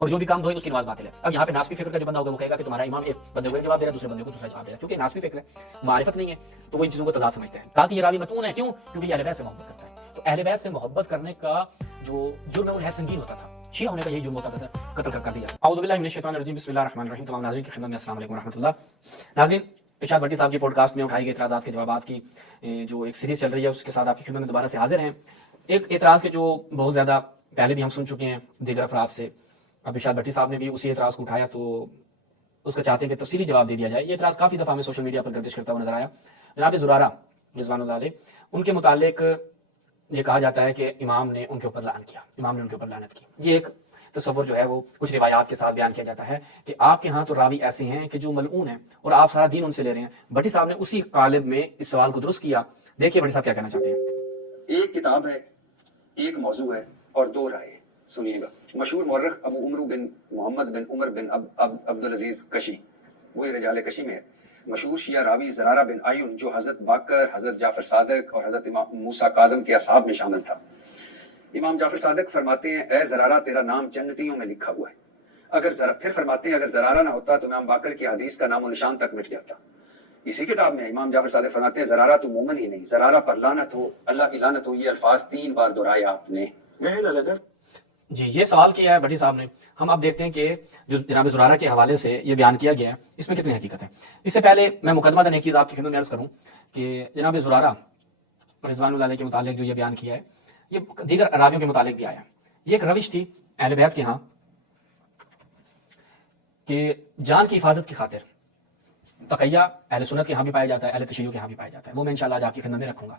اور جو بھی کام دھوئے اس کی نماز باطل ہے. اب یہاں پہ ناسبی فکر کا جو بندہ ہوگا وہ کہے گا کہ تمہارا امام ایک بندے کو ایک جواب دے رہا ہے، دوسرے بندے کو دوسرا جواب دے رہا ہے. چونکہ ناسبی فکر ہے، معرفت نہیں ہے، تو وہ ان چیزوں کو تضاد سمجھتے ہیں. کہا کہ یہ راوی متون ہے، کیوں؟ کیونکہ یہ اہل بیت سے محبت کرتا ہے. تو اہل بیت سے محبت کرنے کا جو جرم ہے وہ نہایت سنگین ہوتا تھا. شیعہ ہونے کا یہی جرم ہوتا تھا، قتل کر دیا. اعوذ باللہ من الشیطان الرجیم، بسم اللہ الرحمن الرحیم. تمام ناظرین کی خدمت میں السلام علیکم ورحمۃ اللہ. ناظرین، ارشاد بھٹی صاحب کی پوڈ کاسٹ میں اٹھائی گئی اعتراضات کے جوابات کی جو ایک سیریز چل رہی ہے، اس کے ساتھ آپ کی خدمت میں دوبارہ سے حاضر ہیں. ایک اعتراض کے جو بہت زیادہ پہلے بھی ہم سن چکے ہیں دیگر افراد سے، اب ارشاد بھٹی صاحب نے بھی اسی اعتراض کو اٹھایا تو اس کا چاہتے ہیں کہ تفصیلی جواب دے دیا جائے. یہ اعتراض کافی دفعہ ہمیں سوشل میڈیا پر گردش کرتا ہوا نظر آیا. جناب زرارہ رضوان اللہ علیہ، ان کے متعلق یہ کہا جاتا ہے کہ امام نے ان کے اوپر لعن کیا، امام نے ان کے اوپر لعنت کی. یہ ایک تصور جو ہے وہ کچھ روایات کے ساتھ بیان کیا جاتا ہے کہ آپ کے ہاں تو راوی ایسے ہیں کہ جو ملعون ہیں اور آپ سارا دین ان سے لے رہے ہیں. بھٹی صاحب نے اسی قالب میں اس سوال کو درست کیا. دیکھیے بھٹی صاحب کیا کہنا چاہتے ہیں. ایک کتاب ہے، ایک موضوع ہے اور دو رائے. سنیے گا. مشہور مورخ ابو عمرو بن محمد بن عمر بن عبدالعزیز کشی، وہ رجال کشی میں ہے. مشہور شیعہ راوی زرارہ بن عیون جو حضرت باقر، حضرت جعفر صادق اور حضرت امام موسیٰ کاظم کے اصحاب میں شامل تھا. امام جعفر صادق فرماتے ہیں، اے زرارہ تیرا نام جنتیوں میں لکھا ہوا ہے. پھر فرماتے ہیں اگر زرارہ نہ ہوتا تو امام باقر کی حدیث کا نام و نشان تک مٹ جاتا. اسی کتاب میں امام جعفر صادق فرماتے ہیں زرارہ تو مومن ہی نہیں، زرارہ پر لعنت ہو، اللہ کی لعنت ہو. یہ الفاظ 3 بار دہرائے آپ نے. جی یہ سوال کیا ہے بھٹی صاحب نے. ہم اب دیکھتے ہیں کہ جو جناب زرارہ کے حوالے سے یہ بیان کیا گیا ہے اس میں کتنی حقیقت ہے. اس سے پہلے میں مقدمہ ایک چیز آپ کی خدمت میں عرض کروں کہ جناب زرارہ رضوان اللہ علیہ کے متعلق جو یہ بیان کیا ہے یہ دیگر راویوں کے متعلق بھی آیا. یہ ایک روش تھی اہل بیت کے ہاں کہ جان کی حفاظت کی خاطر تقیہ اہل سنت کے ہاں بھی پایا جاتا ہے، اہل تشیع کے ہاں بھی پایا جاتا ہے. وہ میں انشاءاللہ آج آپ کی خدمت میں رکھوں گا.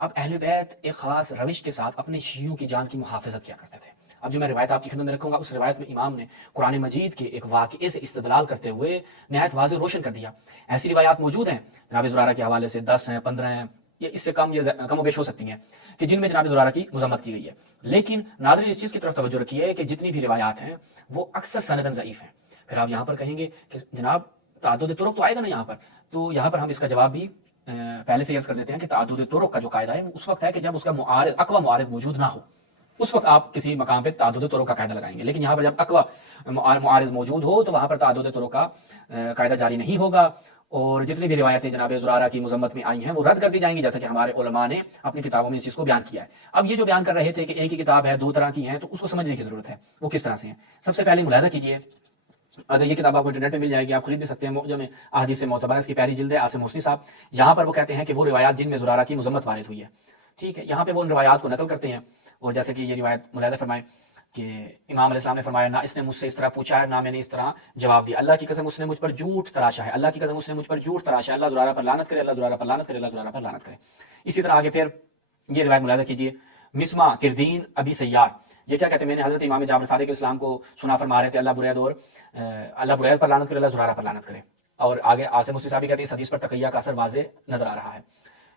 اب اہل بیت ایک خاص روش کے ساتھ اپنے شیعوں کی جان کی محافظت کیا کرتے تھے. اب جو میں روایت آپ کی خدمت میں رکھوں گا اس روایت میں امام نے قرآن مجید کے ایک واقعے سے استدلال کرتے ہوئے نہایت واضح روشن کر دیا. ایسی روایات موجود ہیں جناب زرارہ کے حوالے سے 10 ہیں، 15 ہیں، یہ اس سے کم و بیش ہو سکتی ہیں کہ جن میں جناب زرارہ کی مذمت کی گئی ہے. لیکن ناظرین اس چیز کی طرف توجہ رکھیے کہ جتنی بھی روایات ہیں وہ اکثر سندن ضعیف ہیں. پھر آپ یہاں پر کہیں گے کہ جناب تعدد طرق تو آئے گا نا یہاں پر، تو یہاں پر ہم اس کا جواب بھی پہلے سے عرض کر دیتے ہیں کہ تعدد طرق کا جو قاعدہ ہے وہ اس وقت ہے کہ جب اس کا معارض اقوی معارض موجود نہ ہو، اس وقت آپ کسی مقام پہ تعدد طرق کا قاعدہ لگائیں گے. لیکن یہاں پر جب اقوی معارض موجود ہو تو وہاں پر تعدد طرق کا قاعدہ جاری نہیں ہوگا اور جتنی بھی روایتیں جناب زرارہ کی مذمت میں آئی ہیں وہ رد کر دی جائیں گی، جیسا کہ ہمارے علماء نے اپنی کتابوں میں اس چیز کو بیان کیا ہے. اب یہ جو بیان کر رہے تھے کہ ایک ہی کتاب ہے 2 طرح کی ہیں، تو اس کو سمجھنے کی ضرورت ہے وہ کس طرح سے ہیں. سب سے پہلے ملاحظہ کیجیے، اگر یہ کتاب آپ کو انٹرنیٹ میں مل جائے گی، آپ خرید بھی سکتے ہیں. معجم احادیث معتبرہ اس کی پہلی جلد ہے، عاصم حسنی صاحب. یہاں پر وہ کہتے ہیں کہ وہ روایات جن میں زرارہ کی مذمت وارد ہوئی ہے، ٹھیک ہے، یہاں پہ وہ ان روایات کو نقل کرتے ہیں. اور جیسے کہ یہ روایت ملاحظہ فرمائیں کہ امام علیہ السلام نے فرمایا نہ اس نے مجھ سے اس طرح پوچھا ہے نہ میں نے اس طرح جواب دیا. اللہ کی قسم اس نے مجھ پر جھوٹ تراشا ہے، اللہ کی قسم اس نے مجھ پر جھوٹ تراشا ہے. اللہ زرارہ پر لعنت کرے، اللہ زرارہ پر لعنت کرے، اللہ زرارہ پر لعنت کرے. اسی طرح آگے پھر یہ روایت ملاحظہ کیجیے، مسما کردین ابی سیار، یہ کیا کہتے ہیں، میں نے حضرت امام جعفر صادق السلام کو سنا فرما رہے تھے اللہ برید پر لعنت کرے، اللہ زرارہ پر لعنت کرے. اور آگے عاصم حسنی صاحب بھی کہتے ہیں اس حدیث پر تقیہ کا اثر واضح نظر آ رہا ہے.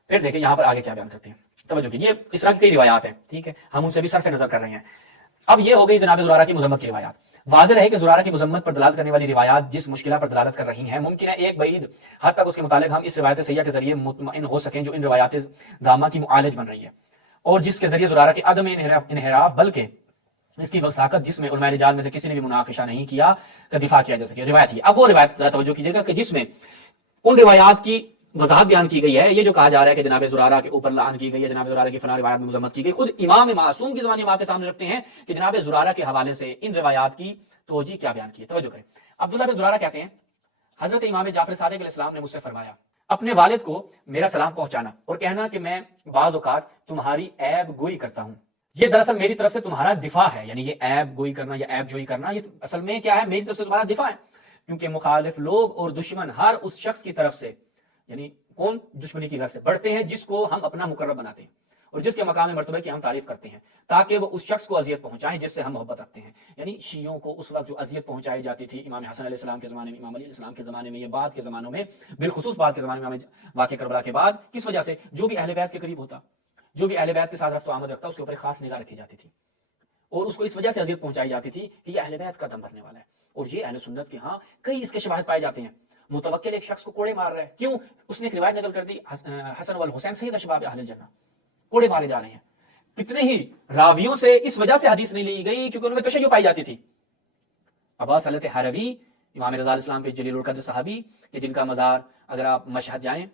پھر دیکھیں یہاں پر آگے کیا بیان کرتے ہیں، توجہ کیجیے. اس طرح کی کئی روایات ہیں، ٹھیک ہے، ہم ان سے بھی صرف نظر کر رہے ہیں. اب یہ ہو گئی جناب زرارہ کی مذمت کی روایات. واضح رہے کہ زرارہ کی مذمت پر دلالت کرنے والی روایات جس مشکلہ پر دلالت کر رہی ہیں ممکن ہے ایک بعید حد تک اس کے متعلق ہم اس روایت صحیحہ کے ذریعے مطمئن ہو سکیں جو ان روایات دامہ کی معالج بن رہی ہے اور جس کے ذریعے زرارہ کے عدم انحراف بلکہ اس کی وثاقت جس میں علماء رجال میں سے کسی نے بھی مناقشہ نہیں کیا کا دفاع کیا جا سکے روایت ہی. اب وہ روایت ذرا توجہ کیجیے گا کہ جس میں ان روایات کی وضاحت بیان کی گئی ہے. یہ جو کہا جا رہا ہے کہ جناب زرارہ کے اوپر لعن کی گئی ہے، جناب زرارہ کی فلاں روایات میں مذمت کی گئی، خود امام معصوم کی زبان آپ کے سامنے رکھتے ہیں کہ جناب زرارہ کے حوالے سے ان روایات کی توجیہ کیا بیان کی ہے. توجہ کریں. عبداللہ بن زرارہ کہتے ہیں حضرت امام جعفر صادق علیہ السلام نے مجھ سے فرمایا اپنے والد کو میرا سلام پہنچانا اور کہنا کہ میں بعض اوقات تمہاری عیب گوئی کرتا ہوں. یہ دراصل میری طرف سے تمہارا دفاع ہے، یعنی یہ عیب گوئی کرنا یا عیب جوئی کرنا یہ اصل میں کیا ہے، میری طرف سے تمہارا دفاع ہے. کیونکہ مخالف لوگ اور دشمن ہر اس شخص کی طرف سے، یعنی کون دشمنی کی غرض سے بڑھتے ہیں جس کو ہم اپنا مقرب بناتے ہیں اور جس کے مقام مرتبہ کی ہم تعریف کرتے ہیں تاکہ وہ اس شخص کو اذیت پہنچائیں جس سے ہم محبت رکھتے ہیں. یعنی شیعوں کو اس وقت جو اذیت پہنچائی جاتی تھی امام حسن علیہ السلام کے زمانے میں، امام علی علیہ السلام کے زمانے میں، یہ بعد کے زمانوں میں، بالخصوص بعد کے زمانے میں واقع کربلا کے بعد، کس وجہ سے؟ جو بھی اہل بیت کے قریب ہوتا، جو بھی اہل بیت کے ساتھ رفت و آمد رکھتا، اس کے اوپر خاص نگاہ رکھی جاتی تھی اور اس کو اس وجہ سے اذیت پہنچائی جاتی تھی کہ یہ اہل بیت کا دم بھرنے والا ہے. اور یہ اہل سنت کے ہاں کئی اس کے شواہد پائے جاتے ہیں. متوکل ایک شخص کو کوڑے مار رہا ہے، کیوں؟ اس نے ایک روایت نقل کر دی حسن والحسین سید اشباب اہل الجنہ، کوڑے مارے جا رہے ہیں. کتنے ہی راویوں سے اس وجہ سے حدیث نہیں لی گئی کیونکہ ان میں تشیع پائی جاتی تھی. ابا صلت حروی امام رضا علیہ السلام کے جلیل القدر صحابی کہ جن کا مزار اگر آپ مشہد جائیں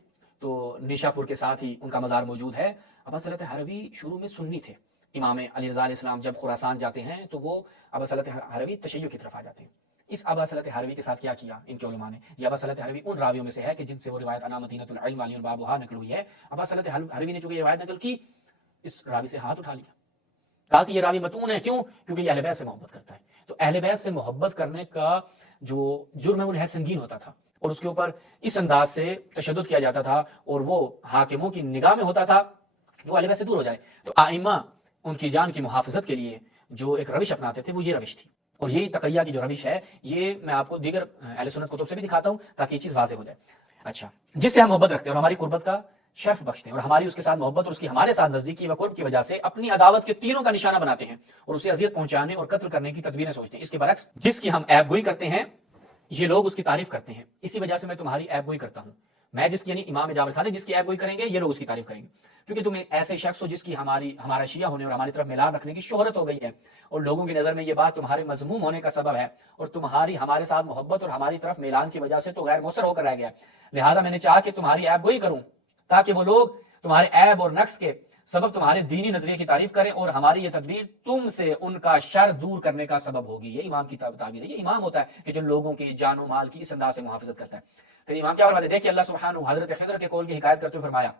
تو نیشا پور کے ساتھ ہی ان کا مزار موجود ہے. ابا صلت حروی شروع میں سنی تھے. امام علی رضا علیہ السلام جب خراسان جاتے ہیں تو وہ ابا صلت حروی تشیع کی طرف آ جاتے ہیں. اس ابا صلت حروی کے ساتھ کیا کیا ان کے علماء نے؟ یہ ابا صلت حروی ان راویوں میں سے ہے کہ جن سے وہ روایت انا مدینۃ العلم علی بابھا نقل ہوئی ہے. ابا صلت حروی نے جو یہ روایت نقل کی اس راوی سے ہاتھ اٹھا لیا, کہا کہ یہ راوی متون ہے. کیوں؟ کیونکہ یہ اہل بیت سے محبت کرتا ہے. تو اہل بیت سے محبت کرنے کا جو جرم ہے وہ نہایت سنگین ہوتا تھا اور اس کے اوپر اس انداز سے تشدد کیا جاتا تھا اور وہ حاکموں کی نگاہ میں ہوتا تھا کہ وہ اہل بیت سے دور ہو جائے. تو ائمہ ان کی جان کی محافظت کے لیے جو ایک روش اپناتے تھے وہ یہ روش تھی, اور یہی تقیہ کی جو روش ہے یہ میں آپ کو دیگر اہل سنت کتب سے بھی دکھاتا ہوں تاکہ یہ چیز واضح ہو جائے. اچھا, جس سے ہم محبت رکھتے ہیں اور ہماری قربت کا شرف بخشتے ہیں اور ہماری اس کے ساتھ محبت اور اس کی ہمارے ساتھ نزدیکی و قرب کی وجہ سے اپنی عداوت کے تینوں کا نشانہ بناتے ہیں اور اسے اذیت پہنچانے اور قتل کرنے کی تدبیریں سوچتے ہیں. اس کے برعکس جس کی ہم عیب گوئی کرتے ہیں یہ لوگ اس کی تعریف کرتے ہیں. اسی وجہ سے میں تمہاری عیب گوئی کرتا ہوں. میں جس کی یعنی امام جعفر صادق جس کی عیب گوئی کریں گے یہ لوگ اس کی تعریف کریں گے, کیونکہ تم ایک ایسے شخص ہو جس کی ہمارا شیعہ ہونے اور ہماری طرف میلان رکھنے کی شہرت ہو گئی ہے اور لوگوں کی نظر میں یہ بات تمہارے مذموم ہونے کا سبب ہے اور تمہاری ہمارے ساتھ محبت اور ہماری طرف میلان کی وجہ سے تو غیر مؤثر ہو کر رہ گیا. لہٰذا میں نے چاہا کہ تمہاری عیب گوئی کروں تاکہ وہ لوگ تمہارے عیب اور نقص کے سبب تمہارے دینی نظریے کی تعریف کریں اور ہماری یہ تدبیر تم سے ان کا شر دور کرنے کا سبب ہوگی. یہ امام کی تعبیر ہے. یہ امام ہوتا ہے کہ جو لوگوں کی جان و مال کی اس انداز سے محافظت کرتا ہے. پھر امام کیا فرماتے ہیں؟ دیکھیے اللہ سبحانہ حضرت خضر کے قول کی حکایت کرتے ہوئے فرمایا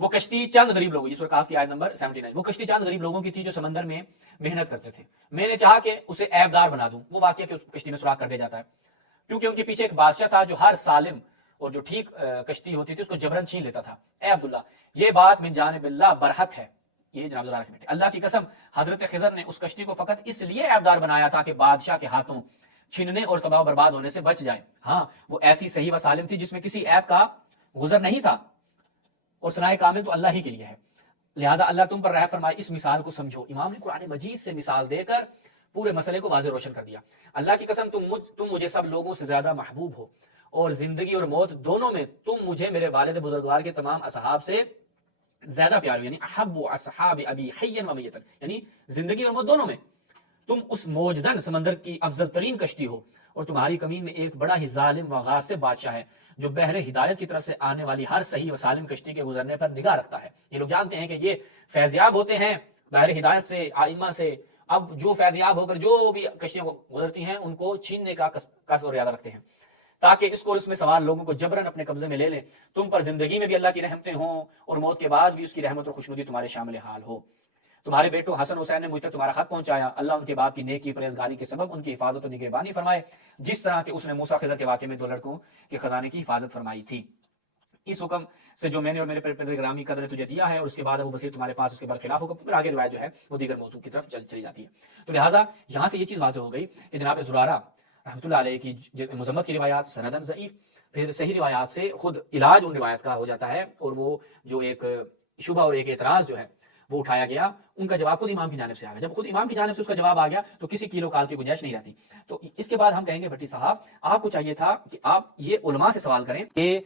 وہ کشتی چند غریب لوگوں, یہ سورہ کہف کی آیت نمبر 79, وہ کشتی چند غریب لوگوں کی تھی جو سمندر میں محنت کرتے تھے. میں نے چاہا کہ اسے عیب دار بنا دوں. وہ واقعہ کہ اس کشتی میں سوراخ کر دیا جاتا ہے کیونکہ ان کے پیچھے ایک بادشاہ تھا جو ہر سالم اور جو ٹھیک کشتی ہوتی تھی اس کو جبرن چھین لیتا تھا. اے عبداللہ یہ بات من جانب اللہ برحق ہے. یہ جناب ذرا بیٹے اللہ کی قسم حضرت خضر نے اس کشتی کو فقط اس لیے عیبدار بنایا تھا کہ بادشاہ کے ہاتھوں چھیننے اور تباہ و برباد ہونے سے بچ جائے. ہاں وہ ایسی صحیح و سالم تھی جس میں کسی عیب کا گزر نہیں تھا اور ثنائے کامل تو اللہ ہی کے لیے ہے. لہٰذا اللہ تم پر رحم فرمائے. اس مثال کو سمجھو. امام نے قرآن مجید سے مثال دے کر پورے مسئلے کو واضح روشن کر دیا. اللہ کی قسم تم مجھے سب لوگوں سے زیادہ محبوب ہو اور زندگی اور موت دونوں میں تم مجھے میرے والد بزرگوار کے تمام اصحاب سے زیادہ پیار ہو, یعنی احب اصحاب ابی حیا و میتا, یعنی زندگی اور موت دونوں میں تم اس موجدن سمندر کی افضل ترین کشتی ہو اور تمہاری کمین میں ایک بڑا ہی ظالم و غاصب بادشاہ ہے جو بحر ہدایت کی طرف سے آنے والی ہر صحیح و سالم کشتی کے گزرنے پر نگاہ رکھتا ہے. یہ لوگ جانتے ہیں کہ یہ فیضیاب ہوتے ہیں بحر ہدایت سے, ائمہ سے. اب جو فیضیاب ہو کر جو بھی کشتیاں گزرتی ہیں ان کو چھیننے کا قصد اور ارادہ رکھتے ہیں تاکہ اس کو اس میں سوار لوگوں کو جبرن اپنے قبضے میں لے لیں. تم پر زندگی میں بھی اللہ کی رحمتیں ہوں اور موت کے بعد بھی اس کی رحمت اور خوشنودی تمہارے شامل حال ہو. تمہارے بیٹوں حسن حسین نے مجھ تک تمہارا خط پہنچایا. اللہ ان کے باپ کی نیکی پرہیزگاری کے سبب ان کی حفاظت و نگہبانی فرمائے جس طرح کہ اس نے موسیٰ خضر کے واقعے میں 2 لڑکوں کے خزانے کی حفاظت فرمائی تھی. اس حکم سے جو میں نے اور میرے پدر گرامی قدر نے تجھے دیا ہے اور اس کے بعد ابو بصیر تمہارے پاس اس کے برخلاف حکم. پھر آگے روایت جو ہے وہ دیگر موضوع کی طرف چلی جاتی ہے. تو لہٰذا یہاں سے یہ چیز واضح ہو گئی کہ جناب زرارہ رحمۃ اللہ علیہ کی مذمت کی روایات سندن ضعیف, پھر صحیح روایات سے خود علاج ان روایت کا ہو جاتا ہے اور وہ جو ایک شبہ اور ایک اعتراض جو ہے وہ اٹھایا گیا ان کا جواب خود امام کی جانب سے آ گیا. جب خود امام کی جانب سے اس کا جواب آ گیا تو کسی کیلو کال کی گنجائش نہیں رہتی. تو اس کے بعد ہم کہیں گے بھٹی صاحب آپ کو چاہیے تھا کہ آپ یہ علماء سے سوال کریں کہ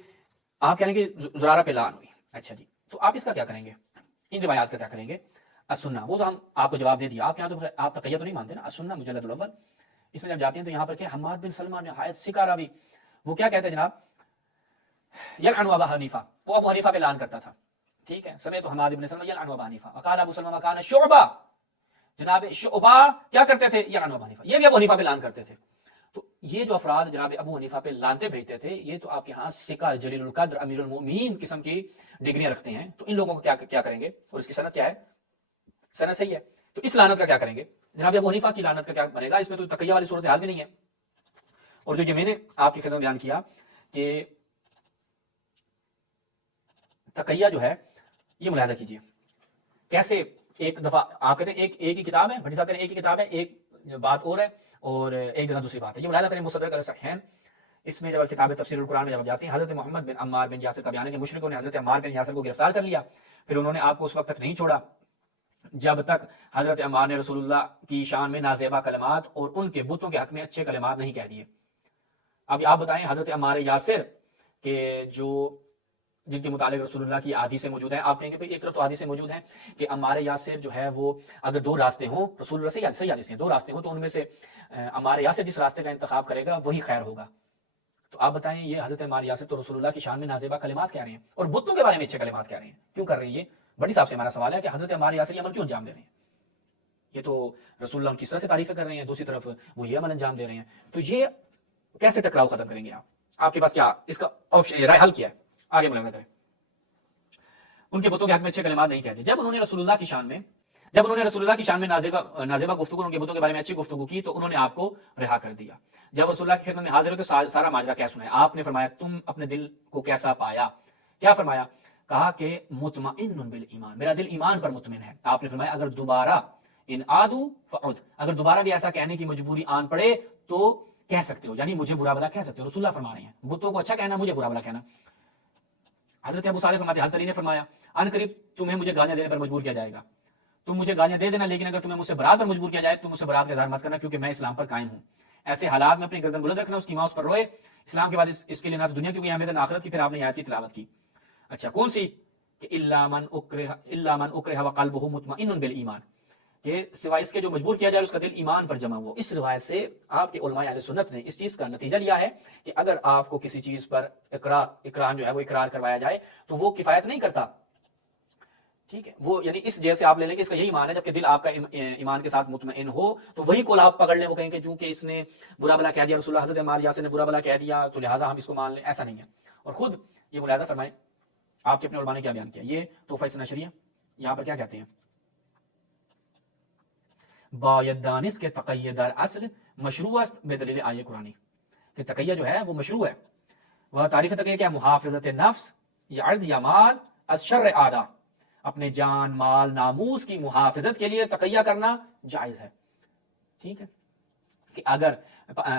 آپ کہیں گے زرارہ پہ لعن ہوئی. اچھا جی, تو آپ اس کا کیا کریں گے؟ ان روایات کا کیا کریں گے؟ السنہ, وہ تو ہم آپ کو جواب دے دیا. آپ یہاں تو آپ تقیہ تو نہیں مانتے نا. السنہ مجلد الاول, اس میں جب جاتے ہیں تو یہاں پر کہ حماد بن سلمہ نہایت ثقہ راوی, وہ کیا کہتے ہیں جناب یلعن ابا حنیفہ, وہ ابو حنیفہ پہ لعن کرتا تھا. ٹھیک ہے, سمعت حماد بن سلمہ یلعن ابا حنیفہ وقال ابو سلمہ کان شعبہ, جناب شعبہ کیا کرتے تھے؟ یلعن ابا حنیفہ, یہ بھی ابو حنیفہ پہ لعن کرتے تھے. تو یہ جو افراد جناب ابو حنیفہ پہ لانتے بھیجتے تھے یہ تو آپ کے ہاں ثقہ جلیل القدر امیر المؤمنین قسم کی ڈگریاں رکھتے ہیں. تو ان لوگوں کو کیا کریں گے اور اس کی سند کیا ہے؟ سند صحیح ہے. تو اس لعنت کا کیا کریں گے؟ جناب ابو حنیفہ کی لعنت کا کیا بنے گا؟ اس میں تو تقیہ والی صورتحال بھی نہیں ہے. اور جو میں نے آپ کی خدمت میں بیان کیا کہ تقیہ جو ہے یہ ملاحظہ کیجئے کیسے ایک دفعہ آپ کہتے ہیں ایک ہی کتاب ہے, بھٹی صاحب کہتے ہیں ایک ہی کتاب ہے, ایک بات اور ہے اور ایک جگہ دوسری بات ہے. یہ ملاحظہ کریں مستدرک الصحیحین, اس میں جب کتاب تفسیر القرآن میں جب جاتے ہیں حضرت محمد بن عمار بن یاسر کا بیان ہے کہ مشرکوں نے حضرت عمار بن یاسر کو گرفتار کر لیا, پھر انہوں نے آپ کو اس وقت تک نہیں چھوڑا جب تک حضرت عمار نے رسول اللہ کی شان میں نازیبا کلمات اور ان کے بتوں کے حق میں اچھے کلمات نہیں کہہ دیے. اب آپ بتائیں حضرت عمار یاسر کہ جو جن کے متعلق رسول اللہ کی حدیثیں موجود ہیں. آپ کہیں گے ایک طرف تو حدیثیں موجود ہیں کہ عمار یاسر جو ہے وہ اگر دو راستے ہوں، رسول اللہ سے صحیح حدیث ہیں، دو راستے ہوں تو ان میں سے عمار یاسر جس راستے کا انتخاب کرے گا وہی خیر ہوگا. تو آپ بتائیں یہ حضرت عمار یاسر تو رسول اللہ کی شان میں نازیبہ کلمات کہہ رہے ہیں اور بتوں کے بارے میں اچھے کلمات کہہ رہے ہیں. کیوں کر رہے ہیں یہ؟ بڑی صاحب سے ہمارا سوال ہے کہ حضرت عمار یاسر یہ عمل کیوں انجام دے رہے ہیں؟ یہ تو رسول اللہ کی طرح سے تعریفیں کر رہے ہیں، دوسری طرف وہ یہ عمل انجام دے رہے ہیں. تو یہ کیسے ٹکراؤ ختم کریں گے آپ کے پاس کیا اس کا رائے حل کیا ہے؟ آگے ملاحظہ کریں. ان کے بتوں کے حق میں اچھے کلمات نہیں کہتے. جب انہوں نے رسول اللہ کی شان میں نازیبہ گفتگو، ان کے بتوں کے بارے میں اچھی گفتگو کی تو انہوں نے آپ کو رہا کر دیا. جب رسول اللہ کی خدمت میں حاضر ہوئے تو سارا ماجرا کیا سنا ہے. آپ نے فرمایا تم اپنے دل کو کیسا پایا؟ کیا فرمایا؟ کہا کہ مطمئن بالایمان، میرا دل ایمان پر مطمئن ہے. آپ نے فرمایا اگر دوبارہ ان عادوا فعد، اگر دوبارہ بھی ایسا کہنے کی مجبوری آن پڑے تو کہہ سکتے ہو، یعنی مجھے برا بلا کہہ سکتے ہو. رسول اللہ فرما رہے ہیں بتوں کو اچھا کہنا، مجھے برا بلا کہنا. حضرت ابو صالح فرماتے ہیں حضرت علی نے فرمایا ان قریب تمہیں مجھے گالیاں دینے پر مجبور کیا جائے گا، تم مجھے گالیاں دے دینا، لیکن اگر تمہیں مجھ سے برات پر مجبور کیا جائے تو مجھ سے برات کا اظہار مت کرنا، کیونکہ میں اسلام پر قائم ہوں. ایسے حالات میں اپنی گردن بلند رکھنا، اس کی ماں اس پر روئے. اسلام کے بعد اس کے لیے نہ تو دنیا کی اہمیت نہ آخرت کی. پھر آپ نے آیت کی تلاوت کی. اچھا کون سی؟ کہ الا من اکرہ وقلبہ مطمئن بالایمان، کہ سوائے اس کے جو مجبور کیا جائے اس کا دل ایمان پر جمع ہوا. اس روایت سے آپ کے علماء اہل سنت نے اس چیز کا نتیجہ لیا ہے کہ اگر آپ کو کسی چیز پر اقرار جو ہے وہ اقرار کروایا جائے تو وہ کفایت نہیں کرتا. ٹھیک ہے، وہ یعنی اس جیسے آپ لے لیں کہ اس کا یہی ایمان ہے، جبکہ دل آپ کا ایمان کے ساتھ مطمئن ہو تو وہی کول آپ پکڑ لیں. وہ کہیں کہ چونکہ اس نے برا بلا کہہ دیا، رسول اللہ حضرت عمار یاسر نے برا بلا کہہ دیا تو لہٰذا ہم اس کو مان لیں. ایسا نہیں ہے. اور خود یہ ملاحظہ فرمائیں آپ کے اپنے علماء نے کیا بیان کیا. یہ تحفہ نشریہ یہاں پر کیا کہتے ہیں؟ باید دانس کے تقیہ در اصل مشروع است بدلیل آیہ قرآنی، کہ تقیہ جو ہے وہ مشروع ہے. وہ تعریف تقیہ کیا؟ محافظت نفس یا عرض یا مال از شر اعداء، اپنے جان مال ناموس کی محافظت کے لیے تقیہ کرنا جائز ہے. ٹھیک ہے، کہ اگر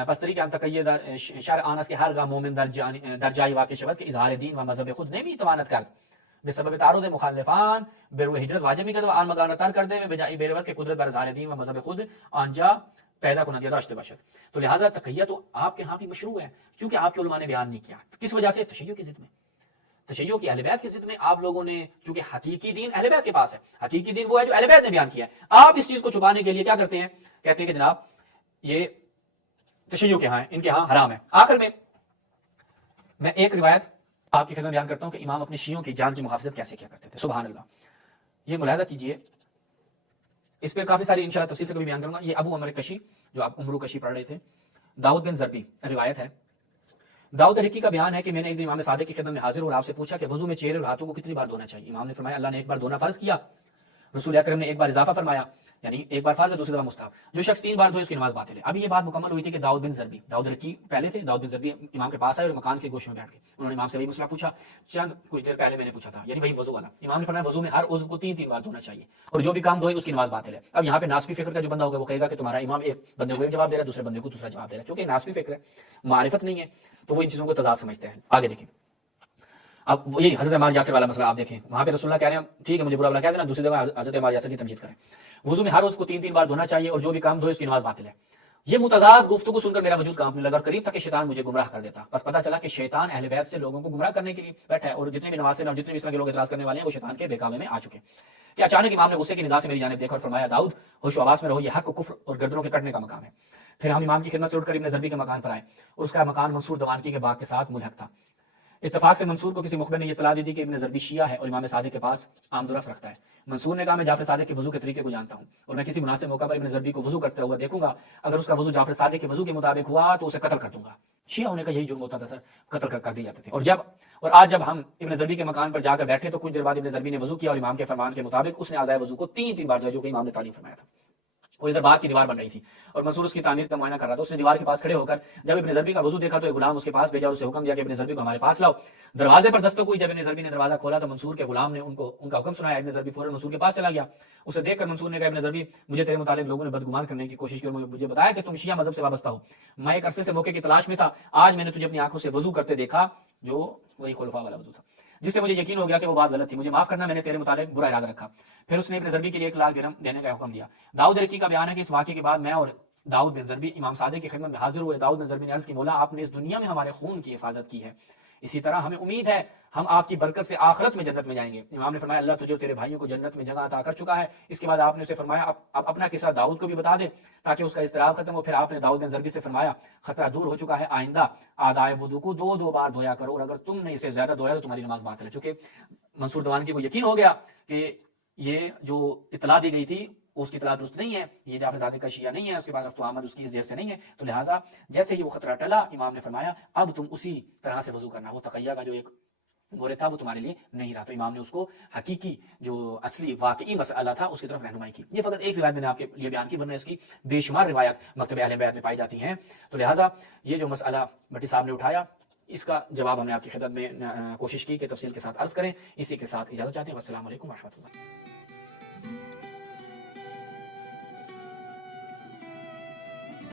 پستری کے تقیہ در شر آنس کے ہر گاہ مومن در جائی واقع شود کہ اظہار دین و مذہب خود نمی توانت کرد بے سبب تعرض مخالفان بیرو ہجرت واجب نہیں کرد و آن مگانہ تر کر دے بجائی بے روت کے قدرت بر اظہار دین و مذہب خود آنجا پیدا کنا دیا داشت باشد. تو لہٰذا تقیہ تو آپ کے ہاں بھی مشروع ہے، کیونکہ آپ کے علماء نے بیان نہیں کیا. کس وجہ سے؟ تشیع کی ضد میں، تشیع کی اہل بیت کی ضد میں. آپ لوگوں نے چونکہ حقیقی دین اہل بیت کے پاس ہے، حقیقی دین وہ ہے جو اہل بیت نے بیان کیا ہے. آپ اس چیز کو چھپانے کے لیے کیا کرتے ہیں؟ کہتے ہیں کہ جناب یہ تشیع کے ہاں ہے، ان کے ہاں حرام ہے. آخر میں ایک روایت آپ کی خدمت بیان کرتا ہوں کہ امام اپنے شیعوں کی جان کی محافظت کیسے کیا کرتے تھے. سبحان اللہ. یہ ملاحظہ کیجئے، اس پہ کافی ساری انشاءاللہ تفصیل سے کبھی بیان کروں گا. یہ ابو عمر کشی جو آپ عمرو کشی پڑھ رہے تھے، داؤد بن زربی روایت ہے. داؤد رکی کا بیان ہے کہ میں نے ایک دن امام صادق کی خدمت میں حاضر اور آپ سے پوچھا کہ وضو میں چہرے اور ہاتھوں کو کتنی بار دھونا چاہیے. امام نے فرمایا اللہ نے ایک بار دھونا فرض کیا، رسول اکرم نے ایک بار اضافہ فرمایا، یعنی ایک بار فرض ہے دوسری دفعہ مستحب. جو شخص 3 بار دھوئے اس کی نماز باطل ہے. اب یہ بات مکمل ہوئی تھی کہ داؤد بن زربی، داؤد رکی پہلے تھے، داؤد بن زربی امام کے پاس آئے اور مکان کے گوشے میں بیٹھ گئے. انہوں نے امام سے وہی مسئلہ پوچھا چند کچھ دیر پہلے میں نے پوچھا تھا، یعنی وہی وضو والا. امام نے فرمایا وضو میں ہر عضو کو 3 بار دھونا چاہیے اور جو بھی کام دھوئے اس کی نماز باطل ہے. اب یہاں پہ ناسبی فکر کا جو بندہ ہوگا وہ کہے گا کہ تمہارا امام ایک بندے کو ایک جواب دے رہا ہے، دوسرے بندے کو دوسرا جواب دے رہا ہے. چونکہ ناسبی فکر ہے، معرفت نہیں ہے، تو وہ ان چیزوں کو تضاد سمجھتے ہیں. آگے دیکھیں، اب یہ حضرت عمار یاسر والا مسئلہ آپ دیکھیں، وہاں پہ رسول اللہ کہہ رہے ہیں ٹھیک ہے مجھے برا بلا کہہ دینا، دوسری دفعہ حضرت عمار یاسر کی تمجید کریں. وضو میں ہر روز کو 3 بار دھونا چاہیے اور جو بھی کام دھوئے اس کی نماز باطل ہے. یہ متضاد گفتگو سن کر میرا وجود کانپنے لگا اور قریب تک کہ شیطان مجھے گمراہ کر دیتا. بس پتہ چلا کہ شیطان اہل بیت سے لوگوں کو گمراہ کرنے کے لیے بیٹھا ہے اور جتنے بھی نواسے اور جتنے بھی اس طرح کے لوگ اعتراض کرنے والے ہیں وہ شیطان کے بہکاوے میں آ چکے. کہ اچانک امام نے غصے کی نگاہ سے میری جانب دیکھا اور فرمایا داؤد ہوش و آواز میں رہو، یہ حق و کفر اور گردنوں کے کٹنے کا مقام ہے. پھر ہم امام کی خدمت سے اٹھ کر ابن زربی کے مکان پر آئے اور اس کا مکان منصور دوانکی کے باغ کے ساتھ ملحق تھا. اتفاق سے منصور کو کسی مخبر نے یہ اطلاع دی تھی کہ ابن زربی شیعہ ہے اور امام صادق کے پاس آمد و رفت رکھتا ہے. منصور نے کہا میں جعفر صادق کے وضو کے طریقے کو جانتا ہوں اور میں کسی مناسب موقع پر ابن زربی کو وضو کرتے ہوا دیکھوں گا، اگر اس کا وضو جعفر صادق کے وضو کے مطابق ہوا تو اسے قتل کر دوں گا. شیعہ ہونے کا یہی جرم ہوتا تھا سر، قتل کر دیے جاتے تھے. اور آج جب ہم ابن زربی کے مکان پر جا کر بیٹھے تو کچھ دیر بعد ابن زربی نے وضو کیا اور امام کے فرمان کے مطابق اس نے اعضائے وضو کو 3 بار دھویا جو کہ امام نے تعلیم فرمایا تھا. اور ادھر باغ کی دیوار بن رہی تھی اور منصور اس کی تعمیر کا معائنہ کر رہا تھا. اس نے دیوار کے پاس کھڑے ہو کر جب ابن زربی کا وضو دیکھا تو ایک غلام اس کے پاس بھیجا اور اسے حکم دیا کہ ابن زربی کو ہمارے پاس لاؤ. دروازے پر دستک ہوئی، جب ابن زربی نے دروازہ کھولا تو منصور کے غلام نے ان کا حکم سنایا. ابن زربی فوراً منصور کے پاس چلا گیا. اسے دیکھ کر منصور نے کہا ابن زربی مجھے تیرے متعلق لوگوں نے بدگمان کرنے کی کوشش کی اور مجھے بتایا کہ تم شیعہ مذہب سے وابستہ ہو. میں ایک عرصے سے موقع کی تلاش میں تھا، آج میں نے تجھے اپنی آنکھوں سے وضو کرتے دیکھا جو وہی خلفاء والا وضو تھا، جس سے مجھے یقین ہو گیا کہ وہ بات غلط تھی. مجھے معاف کرنا، میں نے تیرے متعلق برا ارادہ رکھا. پھر اس نے ابن زربی کے لیے 1 لاکھ درہم دینے کا حکم دیا. داؤد رکی کا بیان ہے کہ اس واقعے کے بعد میں اور داؤد بن زربی امام صادق کی خدمت میں حاضر ہوئے. داؤد بن زربی نے عرض کی مولا آپ نے اس دنیا میں ہمارے خون کی حفاظت کی ہے، اسی طرح ہمیں امید ہے ہم آپ کی برکت سے آخرت میں جنت میں جائیں گے. امام نے فرمایا اللہ تجھے اور تیرے بھائیوں کو جنت میں جگہ عطا کر چکا ہے. اس کے بعد آپ نے اسے فرمایا اب اپنا قصہ داؤد کو بھی بتا دے تاکہ اس کا اضطراب ختم ہو. پھر آپ نے داؤد بن زرگی سے فرمایا خطرہ دور ہو چکا ہے, آئندہ آدائے وضو کو 2 بار دھویا کرو, اور اگر تم نے اسے زیادہ دھویا تو تمہاری نماز باطل ہے. چونکہ منصور دوانگی کو یقین ہو گیا کہ یہ جو اطلاع دی گئی تھی اس کی اطلاع درست نہیں ہے, یہ جعفر زادے کا شیعہ نہیں ہے, اس کے بعد فتویٰ احمد اس کی ذات سے نہیں ہے, تو لہٰذا جیسے ہی وہ خطرہ ٹلا امام نے فرمایا اب تم اسی طرح سے وضو کرنا, وہ تقیہ کا جو ایک مورد تھا وہ تمہارے لیے نہیں رہا. تو امام نے اس کو حقیقی جو اصلی واقعی مسئلہ تھا اس کی طرف رہنمائی کی. یہ فقط ایک روایت میں نے آپ کے لیے بیان کی, ورنہ اس کی بے شمار روایت مکتب اہل بیت میں پائی جاتی ہیں. تو لہٰذا یہ جو مسئلہ بھٹی صاحب نے اٹھایا اس کا جواب ہم نے آپ کی خدمت میں کوشش کی کہ تفصیل کے ساتھ عرض کریں. اسی کے ساتھ اجازت چاہتے ہیں. والسلام علیکم ورحمۃ اللہ.